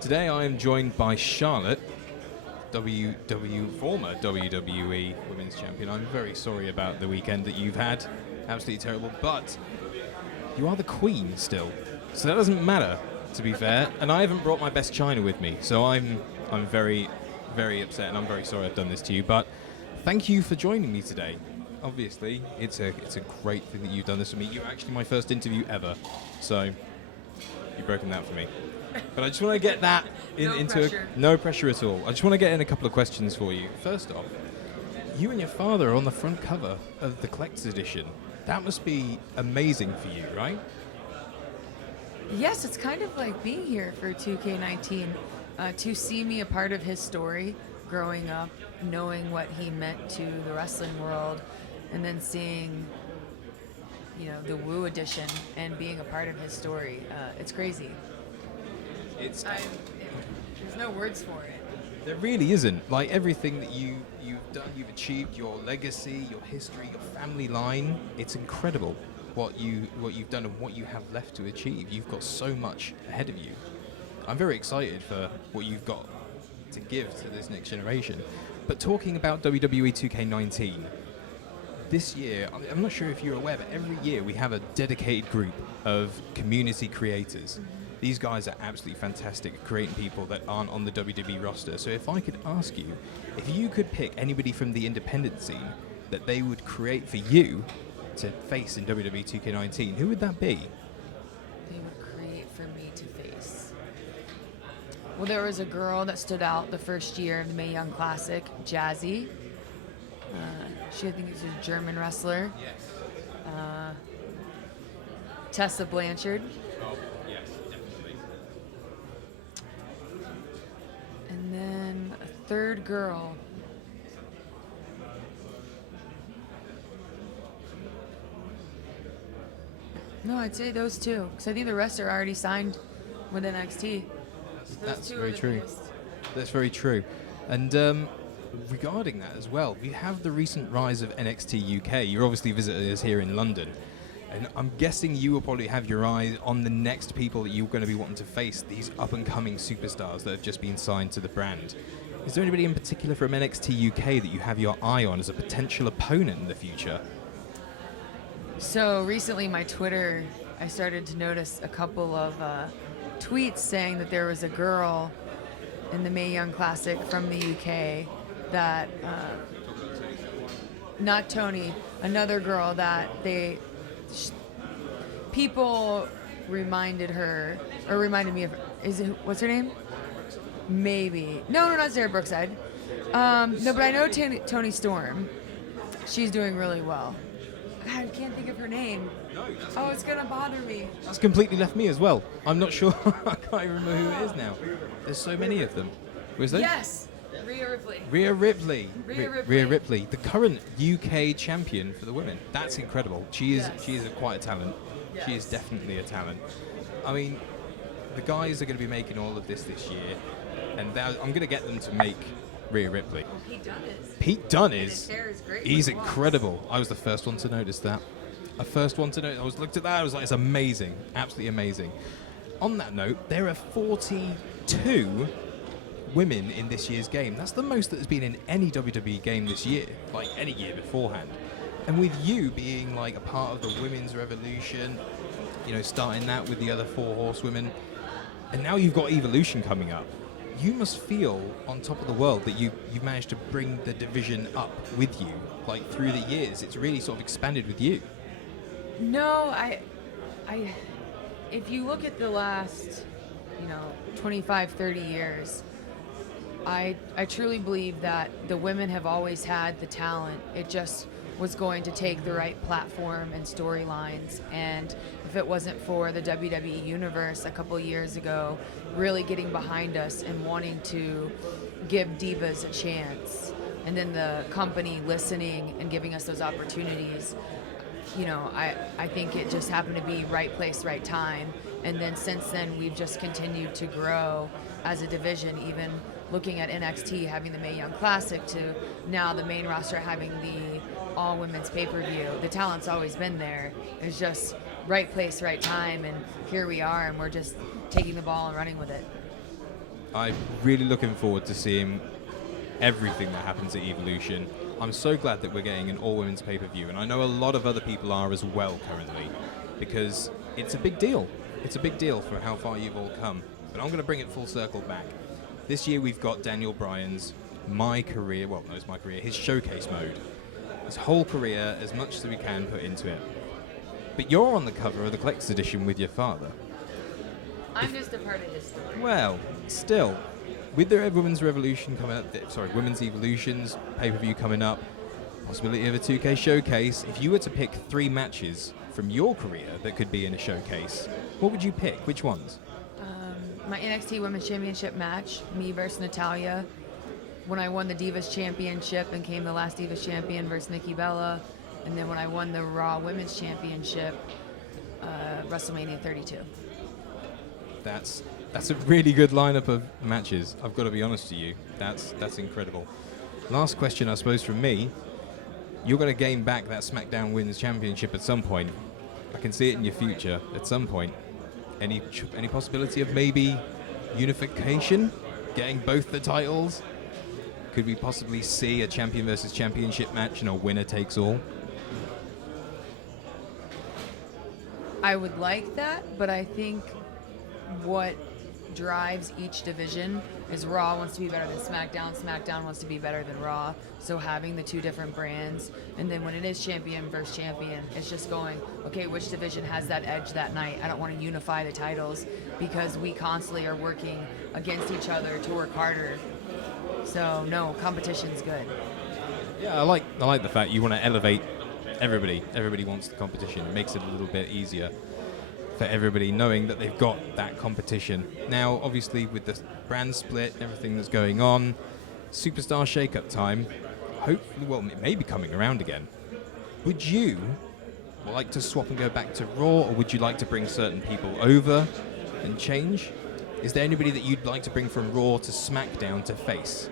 Today I am joined by Charlotte, former WWE Women's Champion. I'm very sorry about the weekend that you've had. Absolutely terrible. But you are the Queen still. So that doesn't matter, to be fair. And I haven't brought my best china with me. So I'm very, very upset, and I'm very sorry I've done this to you. But thank you for joining me today. Obviously, it's a great thing that you've done this for me. You're actually my first interview ever. So you've broken that for me. But I just want to get that no pressure at all. I just want to get in a couple of questions for you. First off, you and your father are on the front cover of the collector's edition. That must be amazing for you, right? Yes, it's kind of like being here for 2K19. To see me a part of his story, growing up, knowing what he meant to the wrestling world, and then seeing, the Woo edition and being a part of his story. It's crazy. There's no words for it. There really isn't. Like everything that you've done, you've achieved, your legacy, your history, your family line. It's incredible what you've done and what you have left to achieve. You've got so much ahead of you. I'm very excited for what you've got to give to this next generation. But talking about WWE 2K19, this year, I'm not sure if you're aware, but every year we have a dedicated group of community creators. These guys are absolutely fantastic at creating people that aren't on the WWE roster. So if I could ask you, if you could pick anybody from the independent scene that they would create for you to face in WWE 2K19, who would that be? They would create for me to face. Well, there was a girl that stood out the first year of the Mae Young Classic, Jazzy. She, I think, is a German wrestler. Yes. Tessa Blanchard. Oh, yes, definitely. And then a third girl. No, I'd say those two, because I think the rest are already signed with NXT. That's very true. That's very true. And regarding that as well, we have the recent rise of NXT UK. You're obviously visiting us here in London. And I'm guessing you will probably have your eye on the next people that you're going to be wanting to face, these up-and-coming superstars that have just been signed to the brand. Is there anybody in particular from NXT UK that you have your eye on as a potential opponent in the future? So recently, my Twitter, I started to notice a couple of tweets saying that there was a girl in the Mae Young Classic from the UK that, not Tony, another girl that people reminded me of. What's her name? Maybe. No, not Sarah Brookside. No, but I know Toni Storm. She's doing really well. God, I can't think of her name. Oh, it's gonna bother me. That's completely left me as well. I'm not sure. I can't even remember who it is now. There's so many of them. Was there? Yes, Rhea Ripley. Rhea Ripley. Rhea Ripley, the current UK champion for the women. That's incredible. She is quite a talent. Yes. She is definitely a talent. I mean, the guys are going to be making all of this year, and I'm going to get them to make Rhea Ripley. Well, Pete Dunne is. His hair is great. He's incredible. I was the first one to notice that. I looked at that. I was like, it's amazing, absolutely amazing. On that note, there are 42 women in this year's game. That's the most that has been in any WWE game this year, like any year beforehand. And with you being like a part of the women's revolution, starting that with the other 4 horsewomen, and now you've got Evolution coming up, you must feel on top of the world that you've managed to bring the division up with you, like through the years. It's really sort of expanded with you. No, if you look at the last, 25, 30 years, I truly believe that the women have always had the talent. It just was going to take the right platform and storylines. And if it wasn't for the WWE Universe a couple years ago really getting behind us and wanting to give divas a chance, and then the company listening and giving us those opportunities, I think it just happened to be right place, right time. And then since then, we've just continued to grow as a division, even looking at NXT having the Mae Young Classic to now the main roster having the all-women's pay-per-view. The talent's always been there. It's just right place, right time, and here we are, and we're just taking the ball and running with it. I'm really looking forward to seeing everything that happens at Evolution. I'm so glad that we're getting an all-women's pay-per-view, and I know a lot of other people are as well currently, because it's a big deal. It's a big deal for how far you've all come. But I'm going to bring it full circle back. This year we've got Daniel Bryan's his showcase mode. His whole career, as much as we can put into it. But you're on the cover of the collector's edition with your father. I'm just a part of this story. Well, still, with the Women's Revolution coming up, Women's Evolutions pay-per-view coming up, possibility of a 2K showcase, if you were to pick 3 matches from your career that could be in a showcase, what would you pick? Which ones? My NXT Women's Championship match, me versus Natalya, when I won the Divas Championship and came the last Divas Champion versus Nikki Bella, and then when I won the Raw Women's Championship, WrestleMania 32. That's a really good lineup of matches. I've got to be honest with you. That's incredible. Last question, I suppose, from me. You're going to gain back that SmackDown Women's Championship at some point. I can see it in your future at some point. Any possibility of maybe unification, getting both the titles? Could we possibly see a champion versus championship match and a winner takes all? I would like that, but I think what drives each division is Raw wants to be better than SmackDown, SmackDown wants to be better than Raw. So having the 2 different brands, and then when it is champion versus champion, it's just going, okay, which division has that edge that night? I don't want to unify the titles because we constantly are working against each other to work harder. So no, competition's good. Yeah, I like the fact you want to elevate everybody. Everybody wants the competition. It makes it a little bit easier for everybody knowing that they've got that competition. Now, obviously, with the brand split, everything that's going on, Superstar Shakeup time, hopefully, well, it may be coming around again. Would you like to swap and go back to Raw, or would you like to bring certain people over and change? Is there anybody that you'd like to bring from Raw to SmackDown to face?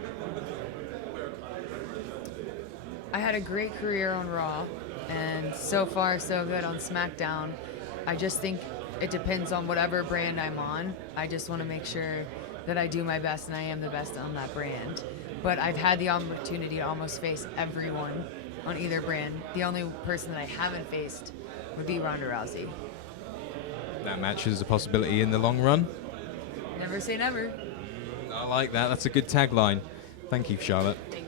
I had a great career on Raw, and so far so good on SmackDown. I just think it depends on whatever brand I'm on. I just want to make sure that I do my best and I am the best on that brand. But I've had the opportunity to almost face everyone on either brand. The only person that I haven't faced would be Ronda Rousey. That match is a possibility in the long run. Never say never. I like that. That's a good tagline. Thank you, Charlotte. Thank you.